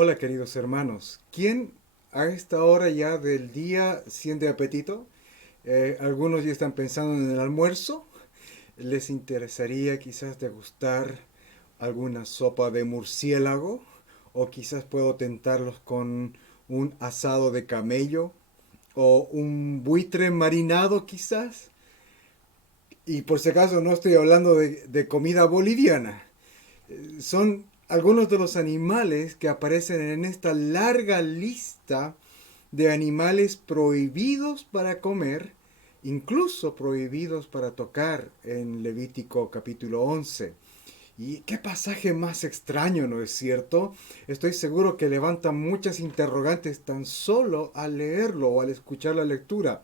Hola queridos hermanos, ¿quién a esta hora ya del día siente apetito? Algunos ya están pensando en el almuerzo. ¿Les interesaría quizás degustar alguna sopa de murciélago? ¿O quizás puedo tentarlos con un asado de camello? ¿O un buitre marinado quizás? Y por si acaso no estoy hablando de comida boliviana. Son algunos de los animales que aparecen en esta larga lista de animales prohibidos para comer, incluso prohibidos para tocar en Levítico capítulo 11. Y qué pasaje más extraño, ¿no es cierto? Estoy seguro que levanta muchas interrogantes tan solo al leerlo o al escuchar la lectura.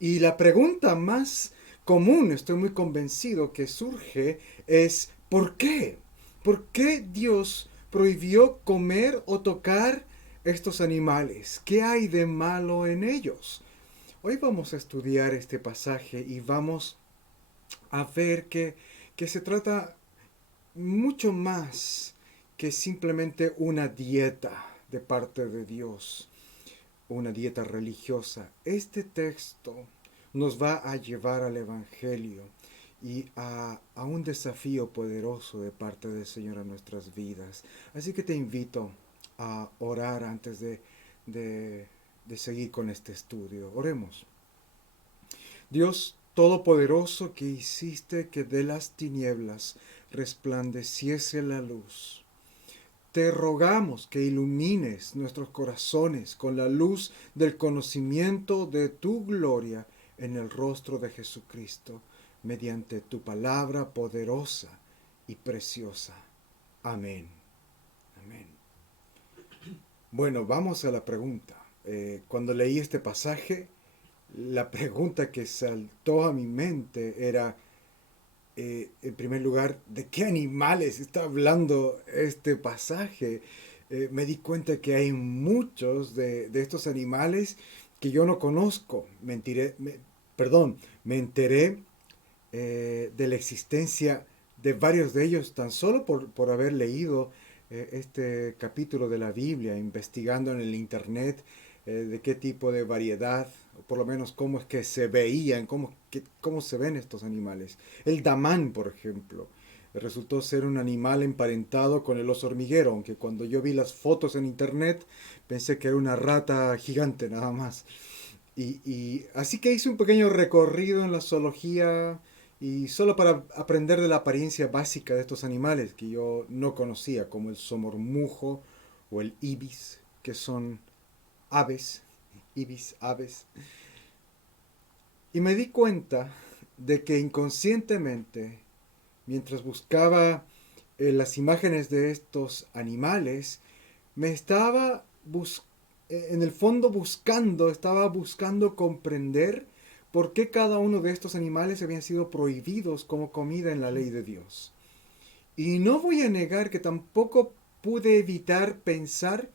Y la pregunta más común, estoy muy convencido que surge, es ¿por qué? ¿Por qué Dios prohibió comer o tocar estos animales? ¿Qué hay de malo en ellos? Hoy vamos a estudiar este pasaje y vamos a ver que se trata mucho más que simplemente una dieta de parte de Dios, una dieta religiosa. Este texto nos va a llevar al Evangelio y a un desafío poderoso de parte del Señor a nuestras vidas. Así que te invito a orar antes de, de seguir con este estudio. Oremos. Dios Todopoderoso, que hiciste que de las tinieblas resplandeciese la luz, te rogamos que ilumines nuestros corazones con la luz del conocimiento de tu gloria en el rostro de Jesucristo, mediante tu palabra poderosa y preciosa. Amén. Amén. Bueno, vamos a la pregunta. Cuando leí este pasaje, la pregunta que saltó a mi mente era, en primer lugar, ¿de qué animales está hablando este pasaje? Me di cuenta que hay muchos de estos animales que yo no conozco. Perdón, me enteré de la existencia de varios de ellos tan solo por haber leído este capítulo de la Biblia, investigando en el internet de qué tipo de variedad, o por lo menos cómo es que se veían, cómo se ven estos animales. El damán, por ejemplo, resultó ser un animal emparentado con el oso hormiguero, aunque cuando yo vi las fotos en internet pensé que era una rata gigante nada más. Y así que hice un pequeño recorrido en la zoología y solo para aprender de la apariencia básica de estos animales que yo no conocía, como el somormujo o el ibis, que son aves, ibis aves. Y me di cuenta de que inconscientemente, mientras buscaba las imágenes de estos animales, me estaba en el fondo estaba buscando comprender por qué cada uno de estos animales habían sido prohibidos como comida en la ley de Dios. Y no voy a negar que tampoco pude evitar pensar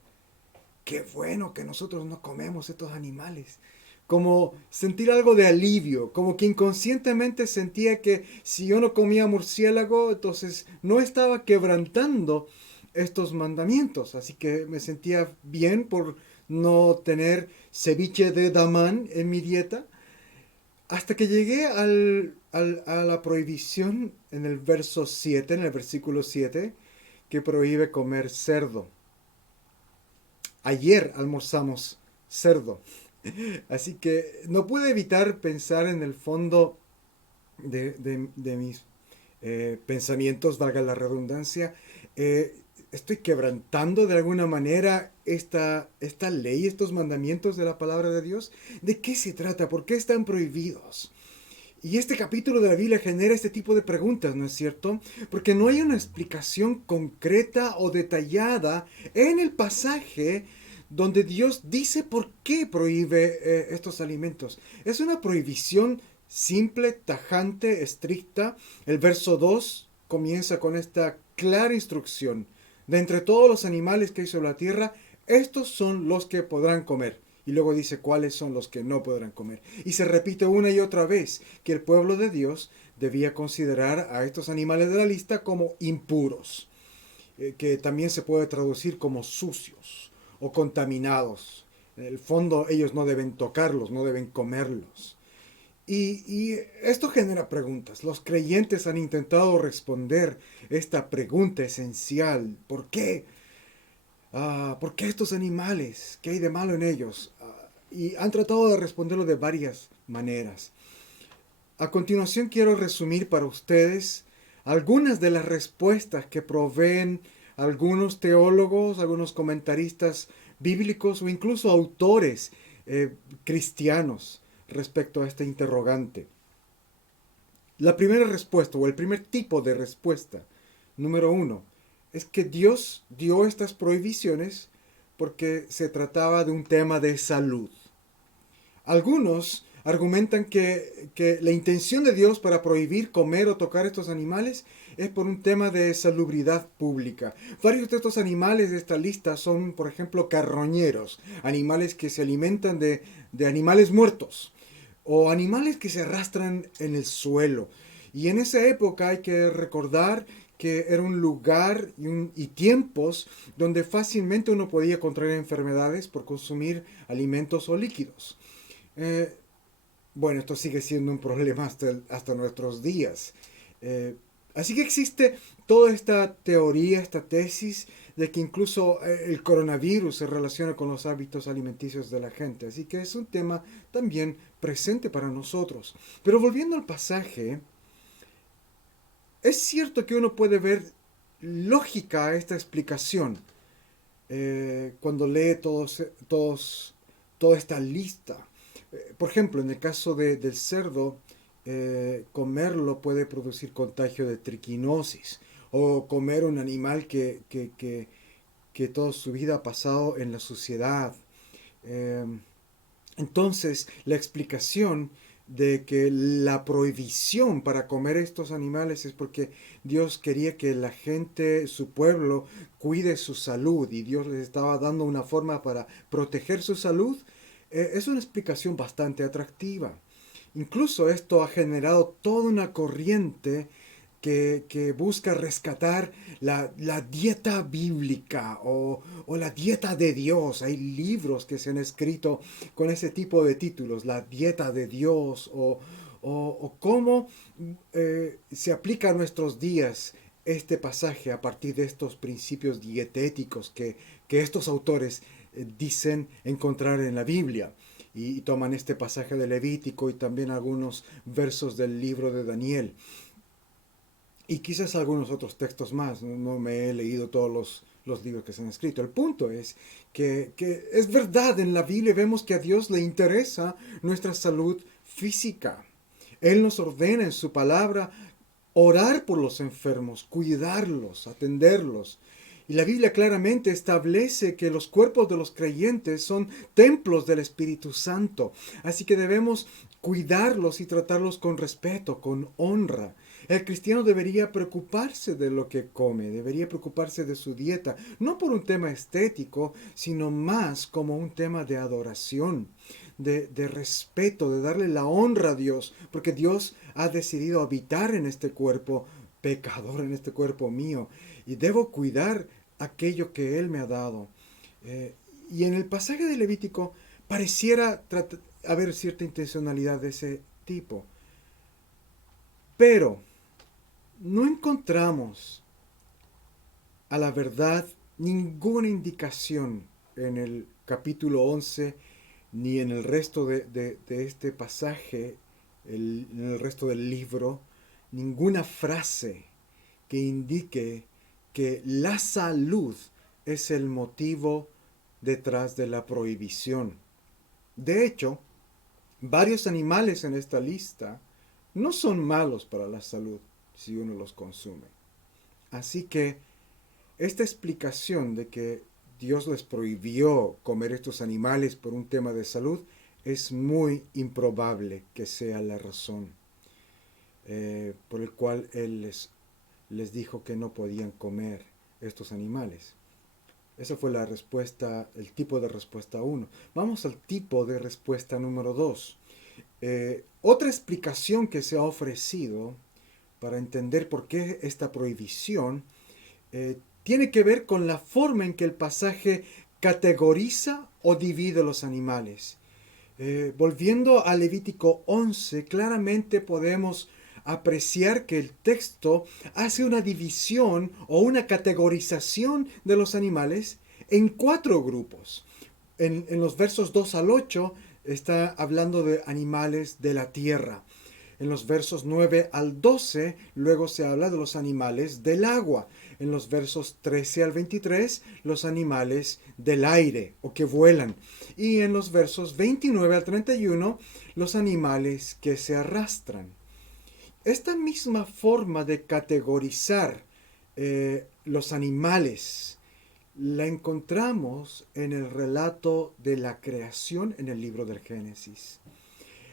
qué bueno que nosotros no comemos estos animales. Como sentir algo de alivio, como que inconscientemente sentía que si yo no comía murciélago, entonces no estaba quebrantando estos mandamientos. Así que me sentía bien por no tener ceviche de damán en mi dieta. Hasta que llegué a la prohibición en el verso 7, en el versículo 7, que prohíbe comer cerdo. Ayer almorzamos cerdo. Así que no pude evitar pensar en el fondo de mis pensamientos, valga la redundancia. Estoy quebrantando de alguna manera esta ley, estos mandamientos de la palabra de Dios. ¿De qué se trata? ¿Por qué están prohibidos? Y este capítulo de la Biblia genera este tipo de preguntas, ¿no es cierto? Porque no hay una explicación concreta o detallada en el pasaje donde Dios dice por qué prohíbe estos alimentos. Es una prohibición simple, tajante, estricta. El verso 2 comienza con esta clara instrucción. De entre todos los animales que hay sobre la tierra, estos son los que podrán comer. Y luego dice cuáles son los que no podrán comer. Y se repite una y otra vez que el pueblo de Dios debía considerar a estos animales de la lista como impuros. que también se puede traducir como sucios o contaminados. En el fondo ellos no deben tocarlos, no deben comerlos. Y esto genera preguntas. Los creyentes han intentado responder esta pregunta esencial. ¿Por qué? ¿Por qué estos animales? ¿Qué hay de malo en ellos? Y han tratado de responderlo de varias maneras. A continuación quiero resumir para ustedes algunas de las respuestas que proveen algunos teólogos, algunos comentaristas bíblicos o incluso autores cristianos respecto a este interrogante. La primera respuesta o el primer tipo de respuesta, número uno, es que Dios dio estas prohibiciones porque se trataba de un tema de salud. Algunos argumentan que la intención de Dios para prohibir comer o tocar estos animales es por un tema de salubridad pública. Varios de estos animales de esta lista son, por ejemplo, carroñeros, animales que se alimentan de animales muertos o animales que se arrastran en el suelo. Y en esa época hay que recordar que era un lugar y tiempos donde fácilmente uno podía contraer enfermedades por consumir alimentos o líquidos. Eh, bueno, esto sigue siendo un problema hasta nuestros días. Así que existe toda esta teoría, esta tesis de que incluso el coronavirus se relaciona con los hábitos alimenticios de la gente. Así que es un tema también presente para nosotros. Pero volviendo al pasaje, es cierto que uno puede ver lógica a esta explicación cuando lee toda esta lista. Por ejemplo, en el caso del cerdo, comerlo puede producir contagio de triquinosis. O comer un animal que toda su vida ha pasado en la suciedad. Eh, entonces, la explicación de que la prohibición para comer estos animales es porque Dios quería que la gente, su pueblo, cuide su salud y Dios les estaba dando una forma para proteger su salud, es una explicación bastante atractiva. Incluso esto ha generado toda una corriente que busca rescatar la dieta bíblica o la dieta de Dios. Hay libros que se han escrito con ese tipo de títulos, la dieta de Dios o cómo se aplica a nuestros días este pasaje a partir de estos principios dietéticos que estos autores dicen encontrar en la Biblia. Y toman este pasaje de Levítico y también algunos versos del libro de Daniel. Y quizás algunos otros textos más. No me he leído todos los libros que se han escrito. El punto es que es verdad, en la Biblia vemos que a Dios le interesa nuestra salud física. Él nos ordena en su palabra orar por los enfermos, cuidarlos, atenderlos. Y la Biblia claramente establece que los cuerpos de los creyentes son templos del Espíritu Santo. Así que debemos cuidarlos y tratarlos con respeto, con honra. El cristiano debería preocuparse de lo que come, debería preocuparse de su dieta, no por un tema estético, sino más como un tema de adoración, de respeto, de darle la honra a Dios, porque Dios ha decidido habitar en este cuerpo pecador, en este cuerpo mío, y debo cuidar aquello que Él me ha dado. Y en el pasaje de Levítico pareciera haber cierta intencionalidad de ese tipo, pero no encontramos a la verdad ninguna indicación en el capítulo 11 ni en el resto de este pasaje, en el resto del libro, ninguna frase que indique que la salud es el motivo detrás de la prohibición. De hecho, varios animales en esta lista no son malos para la salud si uno los consume. Así que esta explicación de que Dios les prohibió comer estos animales por un tema de salud es muy improbable que sea la razón por el cual Él les dijo que no podían comer estos animales. Esa fue la respuesta, el tipo de respuesta 1. Vamos al tipo de respuesta número 2. Otra explicación que se ha ofrecido para entender por qué esta prohibición tiene que ver con la forma en que el pasaje categoriza o divide los animales. Volviendo a Levítico 11, claramente podemos apreciar que el texto hace una división o una categorización de los animales en cuatro grupos. En los versos 2 al 8 está hablando de animales de la tierra. En los versos 9 al 12 luego se habla de los animales del agua. En los versos 13 al 23 los animales del aire o que vuelan. Y en los versos 29 al 31 los animales que se arrastran. Esta misma forma de categorizar los animales la encontramos en el relato de la creación en el libro del Génesis.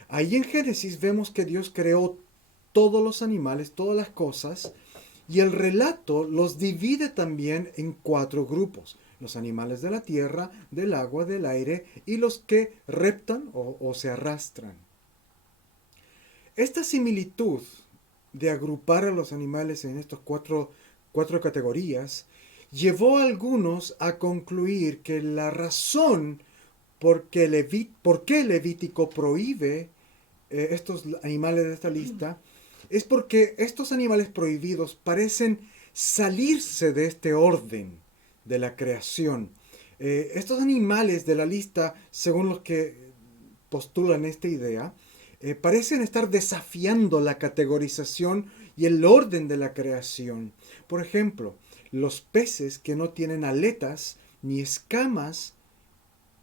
Ahí en Génesis vemos que Dios creó todos los animales, todas las cosas, y el relato los divide también en cuatro grupos. Los animales de la tierra, del agua, del aire y los que reptan o se arrastran. Esta similitud de agrupar a los animales en estas cuatro categorías llevó a algunos a concluir que la razón por qué Levítico prohíbe estos animales de esta lista es porque estos animales prohibidos parecen salirse de este orden de la creación. Estos animales de la lista, según los que postulan esta idea, parecen estar desafiando la categorización y el orden de la creación. Por ejemplo, los peces que no tienen aletas ni escamas,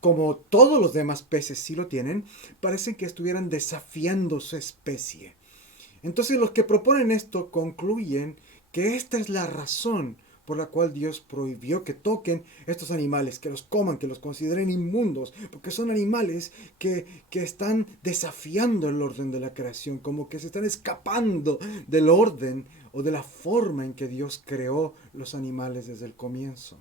como todos los demás peces sí lo tienen, parecen que estuvieran desafiando su especie. Entonces los que proponen esto concluyen que esta es la razón por la cual Dios prohibió que toquen estos animales, que los coman, que los consideren inmundos, porque son animales que están desafiando el orden de la creación, como que se están escapando del orden o de la forma en que Dios creó los animales desde el comienzo.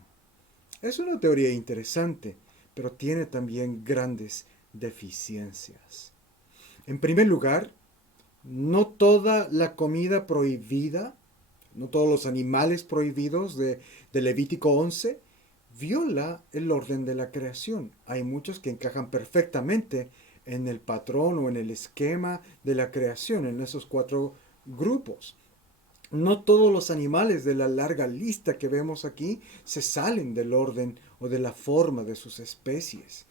Es una teoría interesante, pero tiene también grandes deficiencias. En primer lugar, no toda la comida prohibida, no todos los animales prohibidos de Levítico 11 viola el orden de la creación. Hay muchos que encajan perfectamente en el patrón o en el esquema de la creación, en esos cuatro grupos. No todos los animales de la larga lista que vemos aquí se salen del orden o de la forma de sus especies.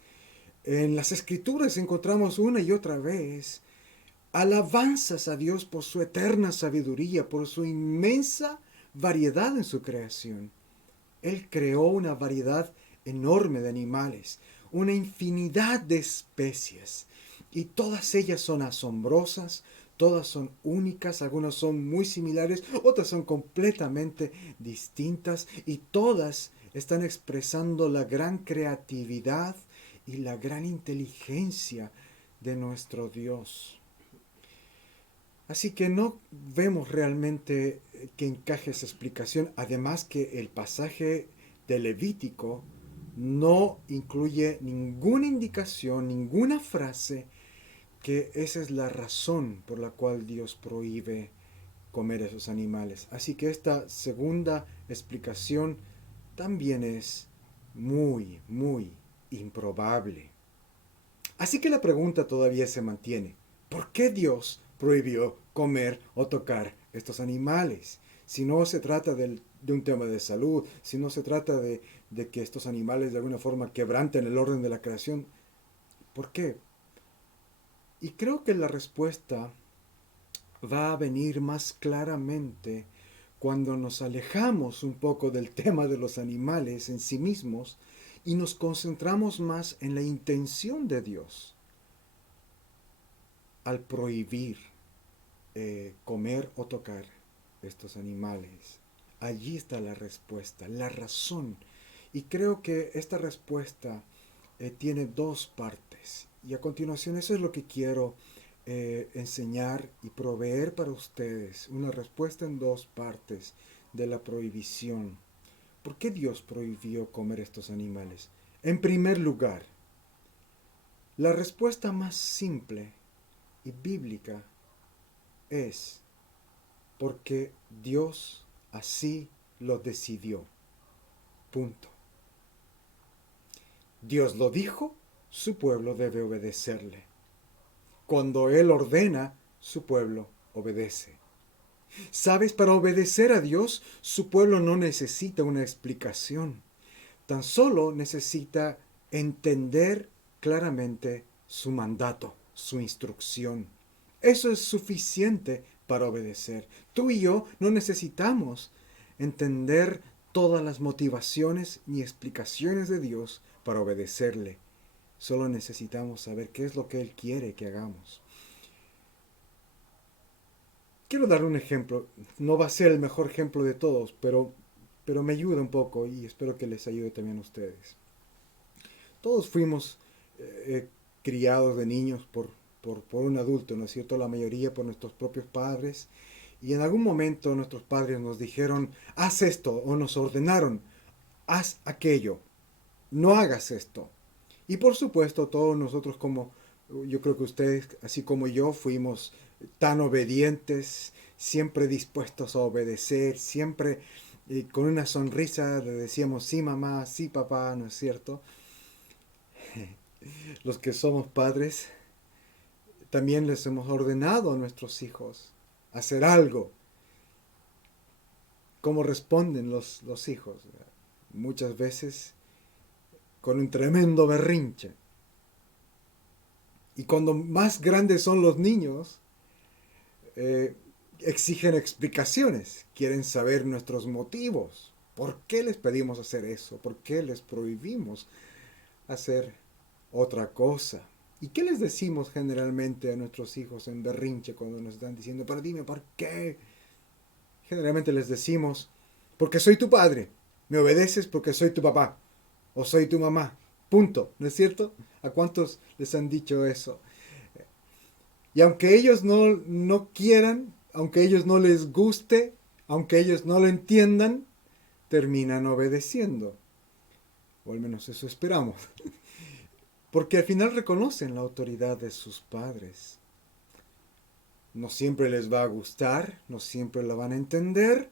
En las escrituras encontramos una y otra vez alabanzas a Dios por su eterna sabiduría, por su inmensa variedad en su creación. Él creó una variedad enorme de animales, una infinidad de especies, y todas ellas son asombrosas, todas son únicas, algunas son muy similares, otras son completamente distintas, y todas están expresando la gran creatividad y la gran inteligencia de nuestro Dios. Así que no vemos realmente que encaje esa explicación, además que el pasaje de Levítico no incluye ninguna indicación, ninguna frase que esa es la razón por la cual Dios prohíbe comer esos animales. Así que esta segunda explicación también es muy, muy improbable. Así que la pregunta todavía se mantiene. ¿Por qué Dios prohibió comer o tocar estos animales? Si no se trata de un tema de salud, si no se trata de que estos animales de alguna forma quebranten el orden de la creación, ¿por qué? Y creo que la respuesta va a venir más claramente cuando nos alejamos un poco del tema de los animales en sí mismos y nos concentramos más en la intención de Dios al prohibir comer o tocar estos animales. Allí está la respuesta, la razón. Y creo que esta respuesta tiene dos partes. Y a continuación eso es lo que quiero enseñar y proveer para ustedes. Una respuesta en dos partes de la prohibición. ¿Por qué Dios prohibió comer estos animales? En primer lugar, la respuesta más simple y bíblica es porque Dios así lo decidió. Punto. Dios lo dijo, su pueblo debe obedecerle. Cuando Él ordena, su pueblo obedece. ¿Sabes? Para obedecer a Dios, su pueblo no necesita una explicación. Tan solo necesita entender claramente su mandato, su instrucción. Eso es suficiente para obedecer. Tú y yo no necesitamos entender todas las motivaciones ni explicaciones de Dios para obedecerle. Solo necesitamos saber qué es lo que Él quiere que hagamos. Quiero dar un ejemplo. No va a ser el mejor ejemplo de todos, pero me ayuda un poco y espero que les ayude también a ustedes. Todos fuimos criados de niños por un adulto, ¿no es cierto? La mayoría por nuestros propios padres. Y en algún momento nuestros padres nos dijeron, haz esto, o nos ordenaron, haz aquello, no hagas esto. Y por supuesto, todos nosotros yo creo que ustedes, así como yo, fuimos tan obedientes, siempre dispuestos a obedecer, siempre con una sonrisa le decíamos sí mamá, sí papá, ¿no es cierto? Los que somos padres, también les hemos ordenado a nuestros hijos hacer algo. ¿Cómo responden los hijos? Muchas veces con un tremendo berrinche. Y cuando más grandes son los niños, exigen explicaciones, quieren saber nuestros motivos. ¿Por qué les pedimos hacer eso? ¿Por qué les prohibimos hacer otra cosa? ¿Y qué les decimos generalmente a nuestros hijos en berrinche cuando nos están diciendo, pero dime, ¿por qué? Generalmente les decimos, porque soy tu padre, me obedeces porque soy tu papá o soy tu mamá. Punto, ¿no es cierto? ¿A cuántos les han dicho eso? Y aunque ellos no quieran, aunque ellos no les guste, aunque ellos no lo entiendan, terminan obedeciendo. O al menos eso esperamos. Porque al final reconocen la autoridad de sus padres. No siempre les va a gustar, no siempre la van a entender.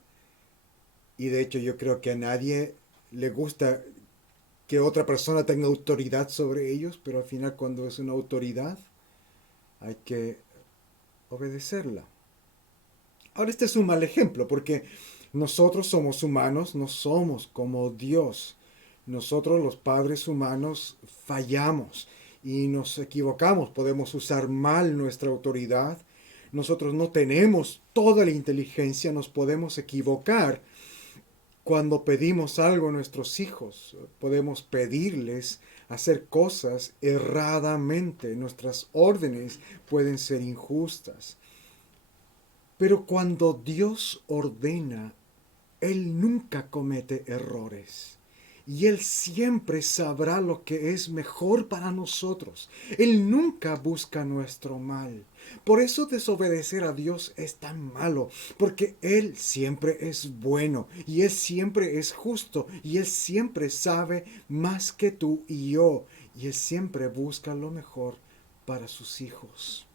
Y de hecho yo creo que a nadie le gusta que otra persona tenga autoridad sobre ellos, pero al final cuando es una autoridad hay que obedecerla. Ahora este es un mal ejemplo porque nosotros somos humanos, no somos como Dios. Nosotros los padres humanos fallamos y nos equivocamos, podemos usar mal nuestra autoridad. Nosotros no tenemos toda la inteligencia, nos podemos equivocar. Cuando pedimos algo a nuestros hijos, podemos pedirles hacer cosas erradamente. Nuestras órdenes pueden ser injustas. Pero cuando Dios ordena, Él nunca comete errores. Y Él siempre sabrá lo que es mejor para nosotros. Él nunca busca nuestro mal. Por eso desobedecer a Dios es tan malo, porque Él siempre es bueno, y Él siempre es justo, y Él siempre sabe más que tú y yo, y Él siempre busca lo mejor para sus hijos.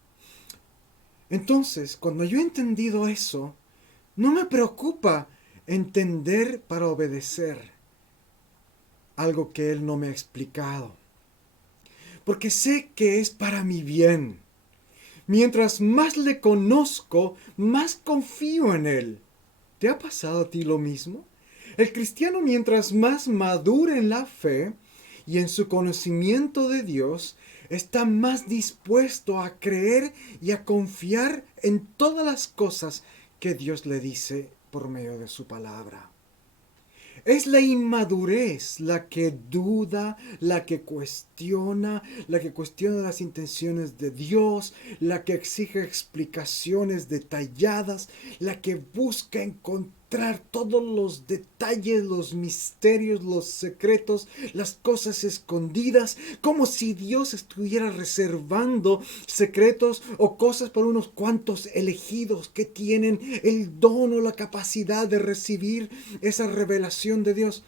Entonces, cuando yo he entendido eso, no me preocupa entender para obedecer algo que Él no me ha explicado. Porque sé que es para mi bien. Mientras más le conozco, más confío en Él. ¿Te ha pasado a ti lo mismo? El cristiano, mientras más madura en la fe y en su conocimiento de Dios, está más dispuesto a creer y a confiar en todas las cosas que Dios le dice por medio de su palabra. Es la inmadurez la que duda, la que cuestiona las intenciones de Dios, la que exige explicaciones detalladas, la que busca encontrar todos los detalles, los misterios, los secretos, las cosas escondidas, como si Dios estuviera reservando secretos o cosas para unos cuantos elegidos que tienen el don o la capacidad de recibir esa revelación de Dios.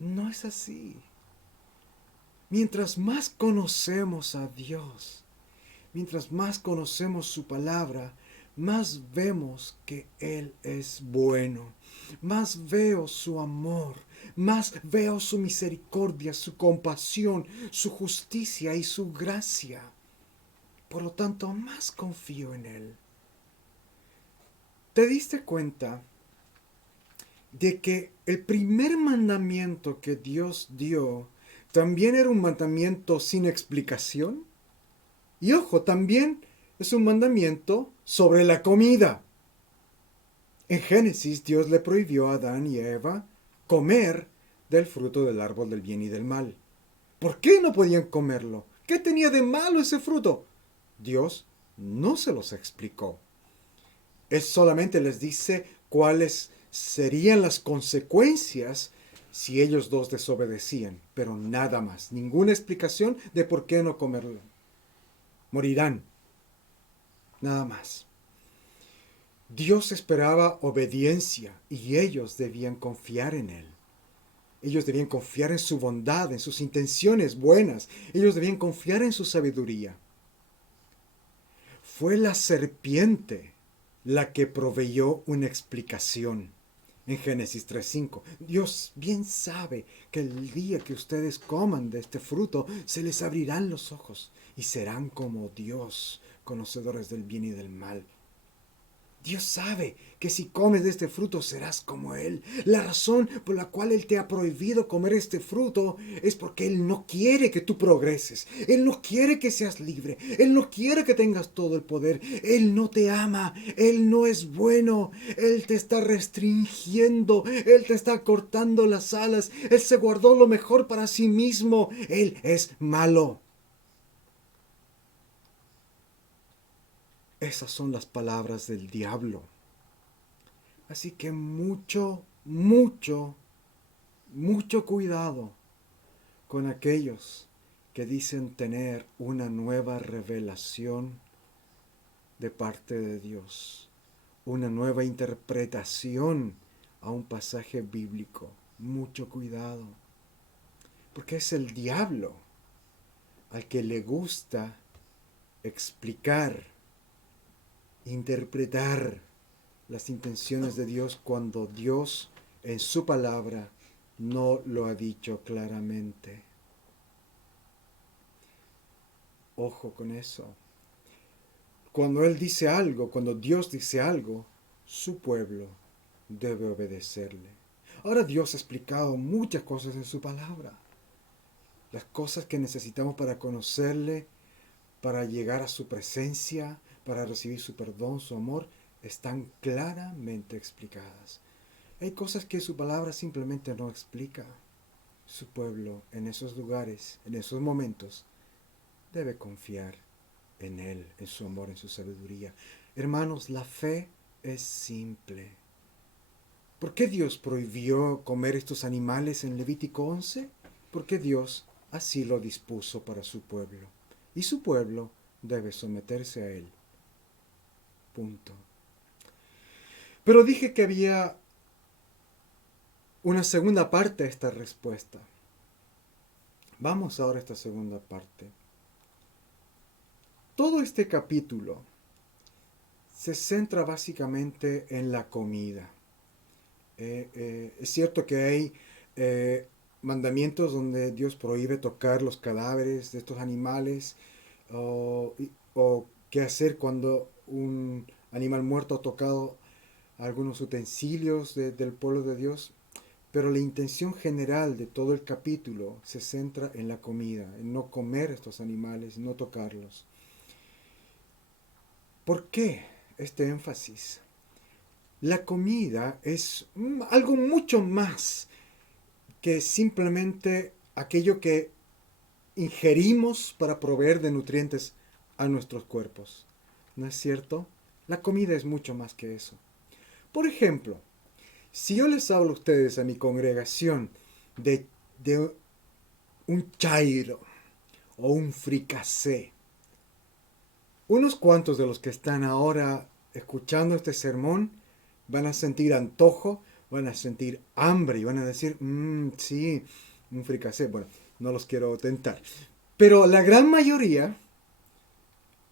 No es así. Mientras más conocemos a Dios, mientras más conocemos su palabra, más vemos que Él es bueno, más veo su amor, más veo su misericordia, su compasión, su justicia y su gracia. Por lo tanto, más confío en Él. ¿Te diste cuenta de que el primer mandamiento que Dios dio también era un mandamiento sin explicación? Y ojo, también es un mandamiento sobre la comida. En Génesis, Dios le prohibió a Adán y a Eva comer del fruto del árbol del bien y del mal. ¿Por qué no podían comerlo? ¿Qué tenía de malo ese fruto? Dios no se los explicó. Él solamente les dice cuáles serían las consecuencias si ellos dos desobedecían, pero nada más, ninguna explicación de por qué no comerlo. Morirán, nada más. Dios esperaba obediencia y ellos debían confiar en Él. Ellos debían confiar en su bondad, en sus intenciones buenas. Ellos debían confiar en su sabiduría. Fue la serpiente la que proveyó una explicación. En Génesis 3:5, Dios bien sabe que el día que ustedes coman de este fruto, se les abrirán los ojos y serán como Dios, conocedores del bien y del mal. Dios sabe que si comes de este fruto serás como Él. La razón por la cual Él te ha prohibido comer este fruto es porque Él no quiere que tú progreses. Él no quiere que seas libre. Él no quiere que tengas todo el poder. Él no te ama. Él no es bueno. Él te está restringiendo. Él te está cortando las alas. Él se guardó lo mejor para sí mismo. Él es malo. Esas son las palabras del diablo. Así que mucho, mucho, mucho cuidado con aquellos que dicen tener una nueva revelación de parte de Dios, una nueva interpretación a un pasaje bíblico. Mucho cuidado, porque es el diablo al que le gusta explicar, interpretar las intenciones de Dios cuando Dios en su palabra no lo ha dicho claramente. Ojo con eso. Cuando Él dice algo, cuando Dios dice algo, su pueblo debe obedecerle. Ahora Dios ha explicado muchas cosas en su palabra. Las cosas que necesitamos para conocerle, para llegar a su presencia, para recibir su perdón, su amor, están claramente explicadas. Hay cosas que su palabra simplemente no explica. Su pueblo en esos lugares, en esos momentos, debe confiar en Él, en su amor, en su sabiduría. Hermanos, la fe es simple. ¿Por qué Dios prohibió comer estos animales en Levítico 11? Porque Dios así lo dispuso para su pueblo. Y su pueblo debe someterse a Él. Punto. Pero dije que había una segunda parte a esta respuesta. Vamos ahora a esta segunda parte. Todo este capítulo se centra básicamente en la comida. Es cierto que hay mandamientos donde Dios prohíbe tocar los cadáveres de estos animales o qué hacer cuando un animal muerto ha tocado algunos utensilios del pueblo de Dios. Pero la intención general de todo el capítulo se centra en la comida, en no comer estos animales, no tocarlos. ¿Por qué este énfasis? La comida es algo mucho más que simplemente aquello que ingerimos para proveer de nutrientes a nuestros cuerpos. ¿No es cierto? La comida es mucho más que eso. Por ejemplo, si yo les hablo a ustedes, a mi congregación, de un chairo o un fricasé, unos cuantos de los que están ahora escuchando este sermón van a sentir antojo, van a sentir hambre y van a decir, sí, un fricasé. Bueno, no los quiero tentar. Pero la gran mayoría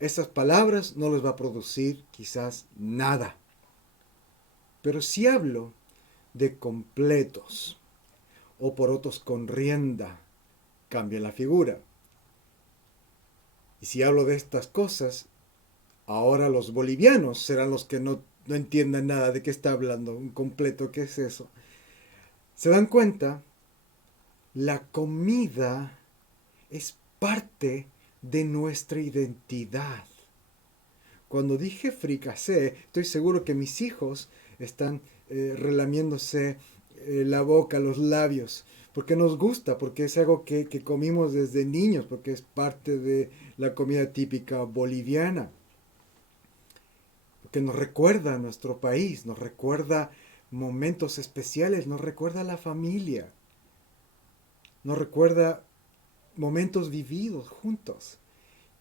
esas palabras no les va a producir quizás nada. Pero si hablo de completos o porotos con rienda, cambia la figura. Y si hablo de estas cosas, ahora los bolivianos serán los que no entiendan nada de qué está hablando. Un completo, ¿qué es eso? ¿Se dan cuenta? La comida es parte de nuestra identidad. Cuando dije fricasé, estoy seguro que mis hijos están relamiéndose la boca, los labios, porque nos gusta, porque es algo que comimos desde niños, porque es parte de la comida típica boliviana, porque nos recuerda a nuestro país, nos recuerda momentos especiales, nos recuerda a la familia, nos recuerda momentos vividos juntos.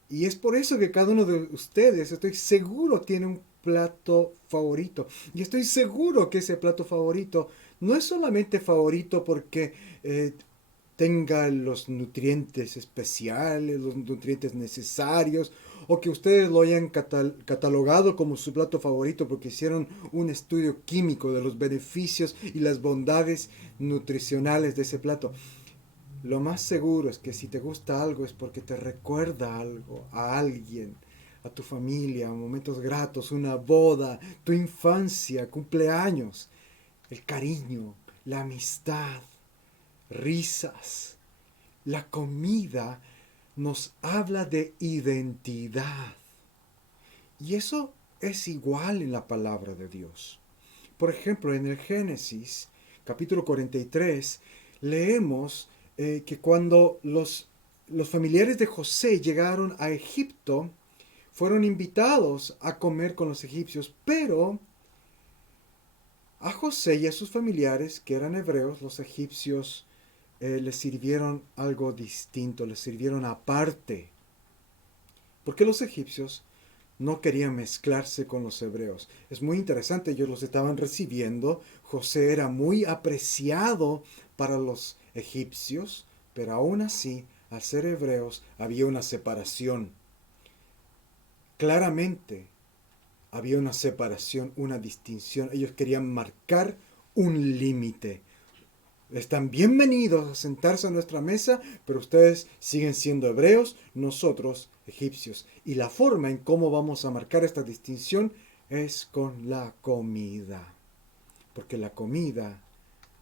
Y es por eso que cada uno de ustedes, estoy seguro, tiene un plato favorito. Y estoy seguro que ese plato favorito no es solamente favorito porque tenga los nutrientes especiales, los nutrientes necesarios, o que ustedes lo hayan catalogado como su plato favorito porque hicieron un estudio químico de los beneficios y las bondades nutricionales de ese plato. Lo más seguro es que si te gusta algo es porque te recuerda algo, a alguien, a tu familia, a momentos gratos, una boda, tu infancia, cumpleaños, el cariño, la amistad, risas. La comida nos habla de identidad. Y eso es igual en la palabra de Dios. Por ejemplo, en el Génesis, capítulo 43, leemos que cuando los familiares de José llegaron a Egipto, fueron invitados a comer con los egipcios, pero a José y a sus familiares, que eran hebreos, los egipcios les sirvieron algo distinto, les sirvieron aparte, porque los egipcios no querían mezclarse con los hebreos. Es muy interesante, ellos los estaban recibiendo. José era muy apreciado para los egipcios, pero aún así, al ser hebreos, había una separación. Claramente había una separación, una distinción. Ellos querían marcar un límite. Están bienvenidos a sentarse a nuestra mesa, pero ustedes siguen siendo hebreos, nosotros egipcios. Y la forma en cómo vamos a marcar esta distinción es con la comida. Porque la comida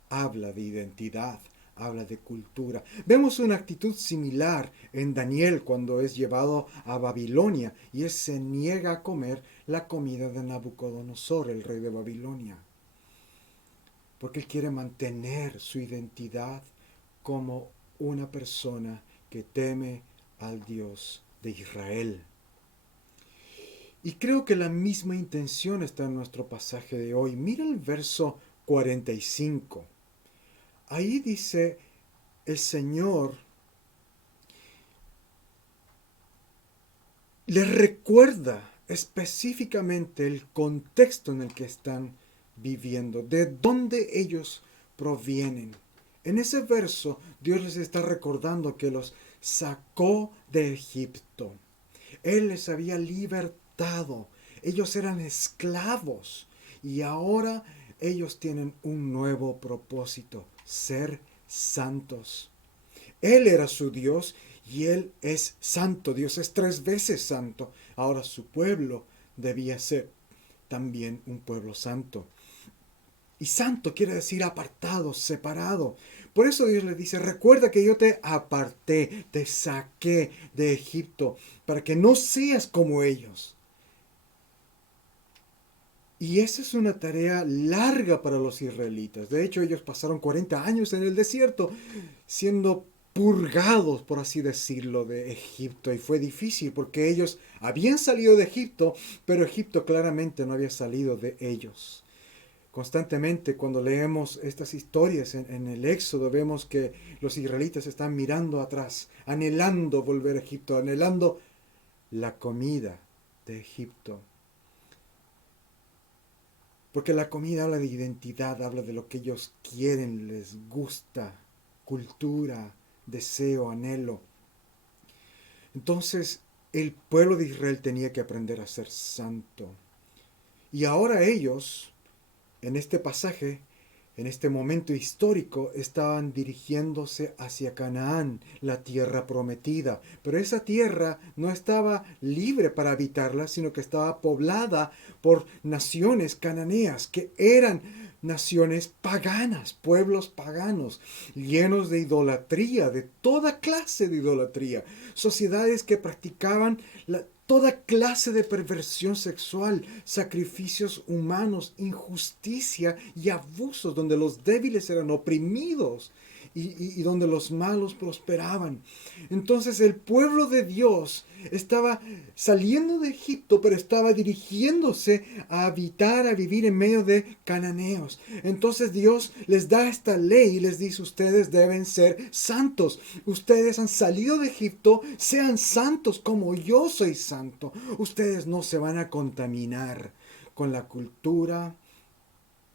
habla de identidad, habla de cultura. Vemos una actitud similar en Daniel cuando es llevado a Babilonia y él se niega a comer la comida de Nabucodonosor, el rey de Babilonia, porque él quiere mantener su identidad como una persona que teme al Dios de Israel. Y creo que la misma intención está en nuestro pasaje de hoy. Mira el verso 45. Ahí dice el Señor, les recuerda específicamente el contexto en el que están viviendo, de dónde ellos provienen. En ese verso Dios les está recordando que los sacó de Egipto. Él les había libertado. Ellos eran esclavos y ahora ellos tienen un nuevo propósito, ser santos. Él era su Dios y Él es santo. Dios es 3 veces santo. Ahora su pueblo debía ser también un pueblo santo. Y santo quiere decir apartado, separado. Por eso Dios le dice, recuerda que yo te aparté, te saqué de Egipto, para que no seas como ellos. Y esa es una tarea larga para los israelitas. De hecho, ellos pasaron 40 años en el desierto, siendo purgados, por así decirlo, de Egipto. Y fue difícil porque ellos habían salido de Egipto, pero Egipto claramente no había salido de ellos. Constantemente cuando leemos estas historias en el Éxodo vemos que los israelitas están mirando atrás, anhelando volver a Egipto, anhelando la comida de Egipto. Porque la comida habla de identidad, habla de lo que ellos quieren, les gusta, cultura, deseo, anhelo. Entonces, el pueblo de Israel tenía que aprender a ser santo. Y ahora ellos, en este pasaje, en este momento histórico, estaban dirigiéndose hacia Canaán, la tierra prometida. Pero esa tierra no estaba libre para habitarla, sino que estaba poblada por naciones cananeas, que eran naciones paganas, pueblos paganos, llenos de idolatría, de toda clase de idolatría. Sociedades que practicaban toda clase de perversión sexual, sacrificios humanos, injusticia y abusos, donde los débiles eran oprimidos y donde los malos prosperaban. Entonces el pueblo de Dios estaba saliendo de Egipto, pero estaba dirigiéndose a habitar, a vivir en medio de cananeos. Entonces Dios les da esta ley y les dice: ustedes deben ser santos. Ustedes han salido de Egipto, sean santos como yo soy santo. Ustedes no se van a contaminar con la cultura,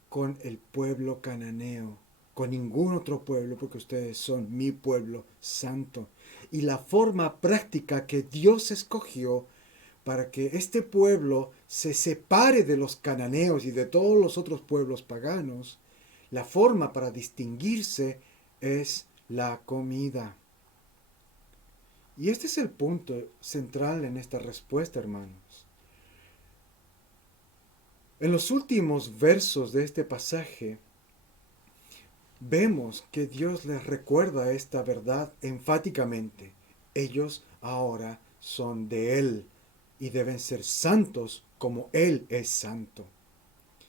con el pueblo cananeo, con ningún otro pueblo, porque ustedes son mi pueblo santo. Y la forma práctica que Dios escogió para que este pueblo se separe de los cananeos y de todos los otros pueblos paganos, la forma para distinguirse es la comida. Y este es el punto central en esta respuesta, hermanos. En los últimos versos de este pasaje, vemos que Dios les recuerda esta verdad enfáticamente. Ellos ahora son de Él y deben ser santos como Él es santo.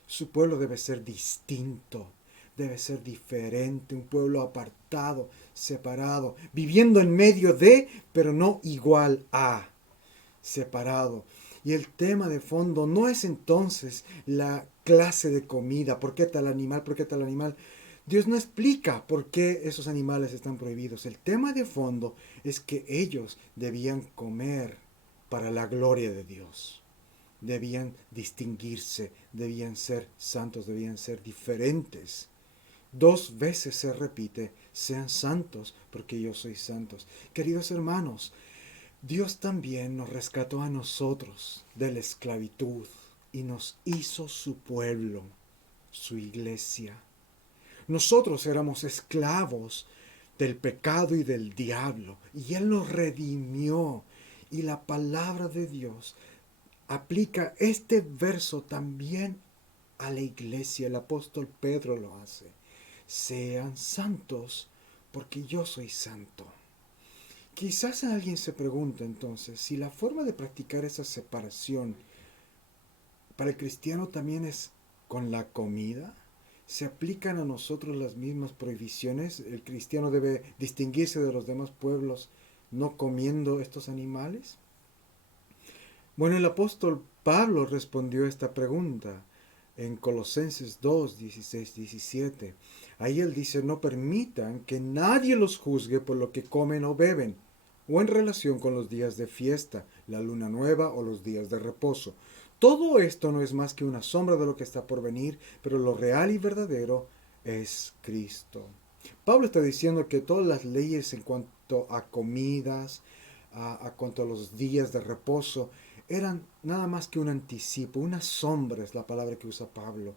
Su pueblo debe ser distinto, debe ser diferente, un pueblo apartado, separado, viviendo en medio de, pero no igual a, separado. Y el tema de fondo no es entonces la clase de comida, por qué tal animal, por qué tal animal. Dios no explica por qué esos animales están prohibidos. El tema de fondo es que ellos debían comer para la gloria de Dios. Debían distinguirse, debían ser santos, debían ser diferentes. 2 veces se repite: sean santos porque yo soy santos. Queridos hermanos, Dios también nos rescató a nosotros de la esclavitud y nos hizo su pueblo, su iglesia. Nosotros éramos esclavos del pecado y del diablo, y Él nos redimió. Y la palabra de Dios aplica este verso también a la iglesia. El apóstol Pedro lo hace: sean santos porque yo soy santo. Quizás alguien se pregunta entonces si la forma de practicar esa separación para el cristiano también es con la comida. ¿Se aplican a nosotros las mismas prohibiciones? ¿El cristiano debe distinguirse de los demás pueblos no comiendo estos animales? Bueno, el apóstol Pablo respondió a esta pregunta en Colosenses 2, 16, 17. Ahí él dice: no permitan que nadie los juzgue por lo que comen o beben, o en relación con los días de fiesta, la luna nueva o los días de reposo. Todo esto no es más que una sombra de lo que está por venir, pero lo real y verdadero es Cristo. Pablo está diciendo que todas las leyes en cuanto a comidas, a cuanto a los días de reposo, eran nada más que un anticipo, una sombra es la palabra que usa Pablo,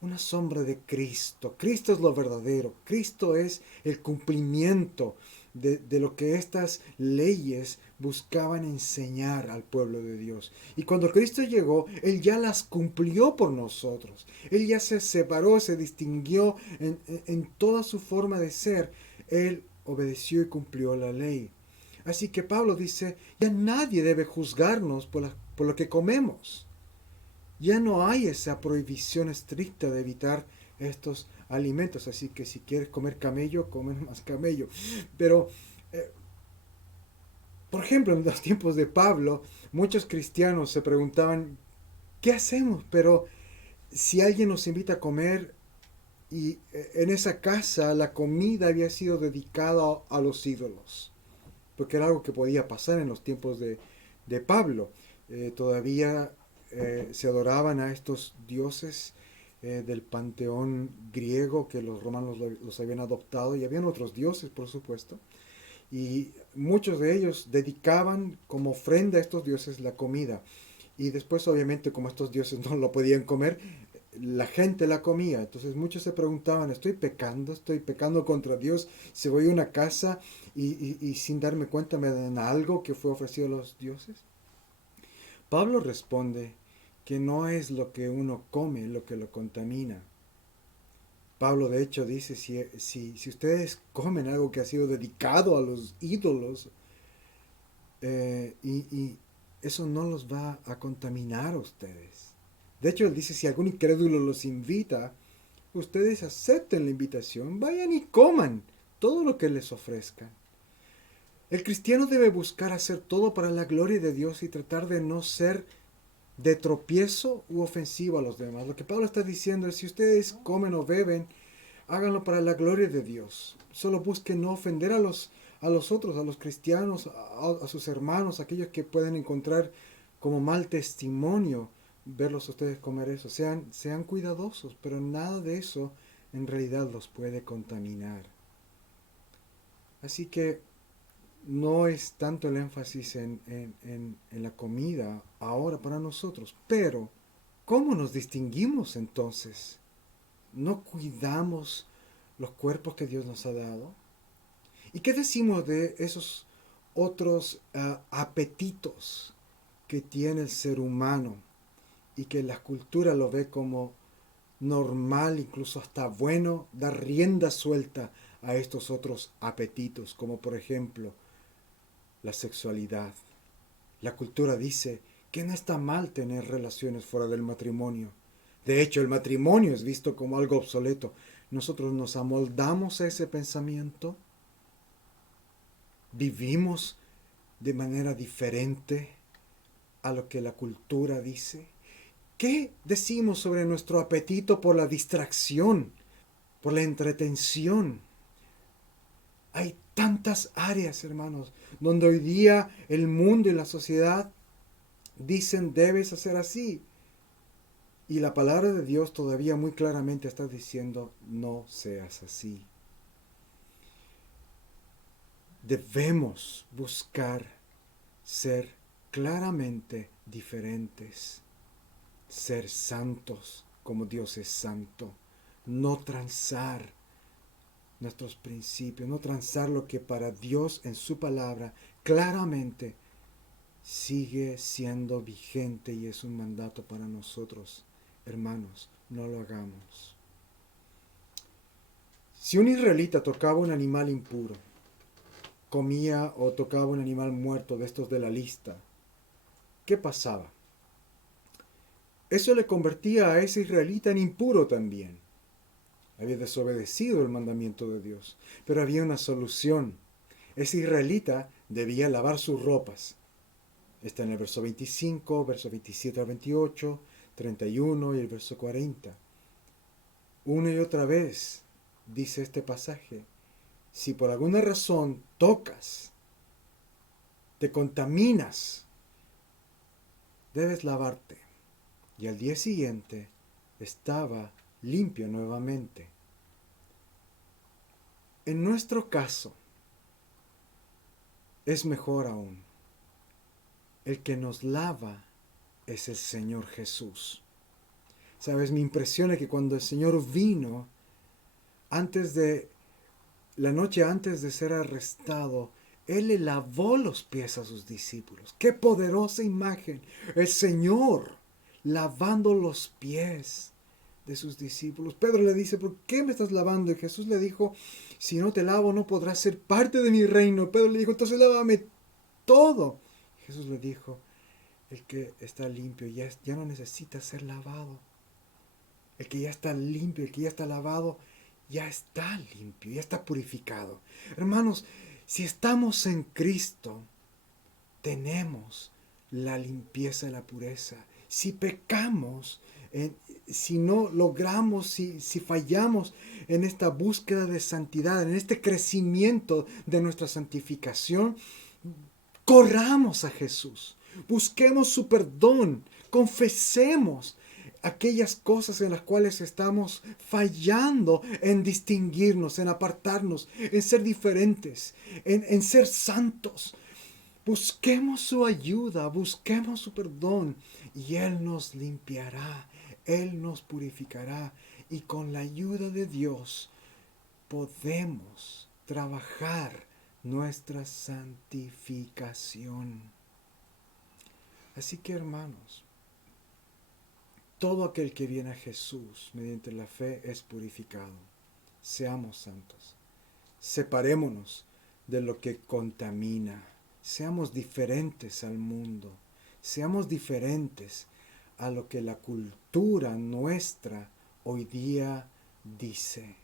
una sombra de Cristo. Cristo es lo verdadero, Cristo es el cumplimiento de lo que estas leyes buscaban enseñar al pueblo de Dios. Y cuando Cristo llegó, Él ya las cumplió por nosotros. Él ya se separó, se distinguió en toda su forma de ser. Él obedeció y cumplió la ley. Así que Pablo dice: ya nadie debe juzgarnos por lo que comemos. Ya no hay esa prohibición estricta de evitar estos alimentos. Así que si quieres comer camello, comen más camello. Pero, eh, por ejemplo, en los tiempos de Pablo, muchos cristianos se preguntaban: ¿qué hacemos? Pero si alguien nos invita a comer y en esa casa la comida había sido dedicada a los ídolos, porque era algo que podía pasar en los tiempos de Pablo. Todavía se adoraban a estos dioses del panteón griego que los romanos los habían adoptado, y habían otros dioses, por supuesto. y muchos de ellos dedicaban como ofrenda a estos dioses la comida. Y después, obviamente, como estos dioses no lo podían comer, la gente la comía. Entonces muchos se preguntaban, estoy pecando contra Dios, si voy a una casa y sin darme cuenta me dan algo que fue ofrecido a los dioses. Pablo responde que no es lo que uno come lo que lo contamina. Pablo de hecho dice, si ustedes comen algo que ha sido dedicado a los ídolos, y eso no los va a contaminar a ustedes. De hecho, él dice, si algún incrédulo los invita, ustedes acepten la invitación, vayan y coman todo lo que les ofrezcan. El cristiano debe buscar hacer todo para la gloria de Dios y tratar de no ser de tropiezo u ofensivo a los demás. Lo que Pablo está diciendo es, si ustedes comen o beben, háganlo para la gloria de Dios. Solo busquen no ofender a los otros, a los cristianos, a sus hermanos, aquellos que pueden encontrar como mal testimonio verlos a ustedes comer eso. Sean cuidadosos, pero nada de eso en realidad los puede contaminar. Así que no es tanto el énfasis en la comida ahora para nosotros, pero ¿cómo nos distinguimos entonces? ¿No cuidamos los cuerpos que Dios nos ha dado? ¿Y qué decimos de esos otros apetitos que tiene el ser humano y que la cultura lo ve como normal, incluso hasta bueno, dar rienda suelta a estos otros apetitos, como por ejemplo la sexualidad? La cultura dice que no está mal tener relaciones fuera del matrimonio. De hecho, el matrimonio es visto como algo obsoleto. Nosotros nos amoldamos a ese pensamiento. Vivimos de manera diferente a lo que la cultura dice. ¿Qué decimos sobre nuestro apetito por la distracción, por la entretención? Hay tantas áreas, hermanos, donde hoy día el mundo y la sociedad dicen debes hacer así. Y la palabra de Dios todavía muy claramente está diciendo no seas así. Debemos buscar ser claramente diferentes, ser santos como Dios es santo, no transar nuestros principios, no transar lo que para Dios en su palabra claramente sigue siendo vigente y es un mandato para nosotros. Hermanos, no lo hagamos. Si un israelita tocaba un animal impuro, comía o tocaba un animal muerto de estos de la lista, ¿qué pasaba? Eso le convertía a ese israelita en impuro también. Había desobedecido el mandamiento de Dios, pero había una solución. Ese israelita debía lavar sus ropas. Está en el verso 25, verso 27 al 28, 31 y el verso 40. Una y otra vez dice este pasaje, si por alguna razón tocas, te contaminas, debes lavarte. Y al día siguiente estaba limpio nuevamente. En nuestro caso, es mejor aún. El que nos lava es el Señor Jesús. Sabes, mi impresión es que cuando el Señor vino, la noche antes de ser arrestado, Él le lavó los pies a sus discípulos. ¡Qué poderosa imagen! El Señor lavando los pies de sus discípulos. Pedro le dice, ¿por qué me estás lavando? Y Jesús le dijo, si no te lavo no podrás ser parte de mi reino. Pedro le dijo, entonces lávame todo. Jesús le dijo, el que está limpio ya no necesita ser lavado. El que ya está limpio, el que ya está lavado, ya está limpio, ya está purificado. Hermanos, si estamos en Cristo, tenemos la limpieza y la pureza. Si pecamos, si no logramos, si fallamos en esta búsqueda de santidad, en este crecimiento de nuestra santificación, corramos a Jesús, busquemos su perdón, confesemos aquellas cosas en las cuales estamos fallando en distinguirnos, en apartarnos, en ser diferentes, en ser santos. Busquemos su ayuda, busquemos su perdón y Él nos limpiará, Él nos purificará y con la ayuda de Dios podemos trabajar nuestra santificación. Así que hermanos, todo aquel que viene a Jesús mediante la fe es purificado. Seamos santos. Separémonos de lo que contamina. Seamos diferentes al mundo. Seamos diferentes a lo que la cultura nuestra hoy día dice.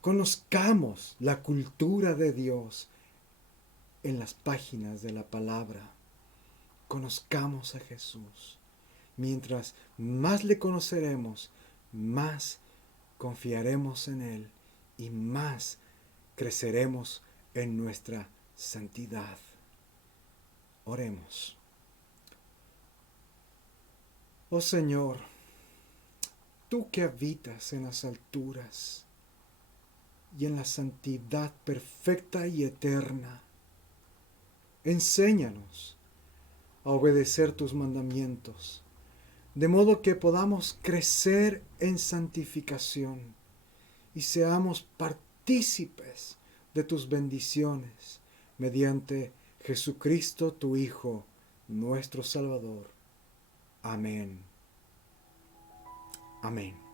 Conozcamos la cultura de Dios en las páginas de la palabra. Conozcamos a Jesús. Mientras más le conoceremos, más confiaremos en Él y más creceremos en nuestra santidad. Oremos. Oh Señor, tú que habitas en las alturas y en la santidad perfecta y eterna, enséñanos a obedecer tus mandamientos, de modo que podamos crecer en santificación y seamos partícipes de tus bendiciones mediante Jesucristo tu Hijo, nuestro Salvador. Amén. Amén.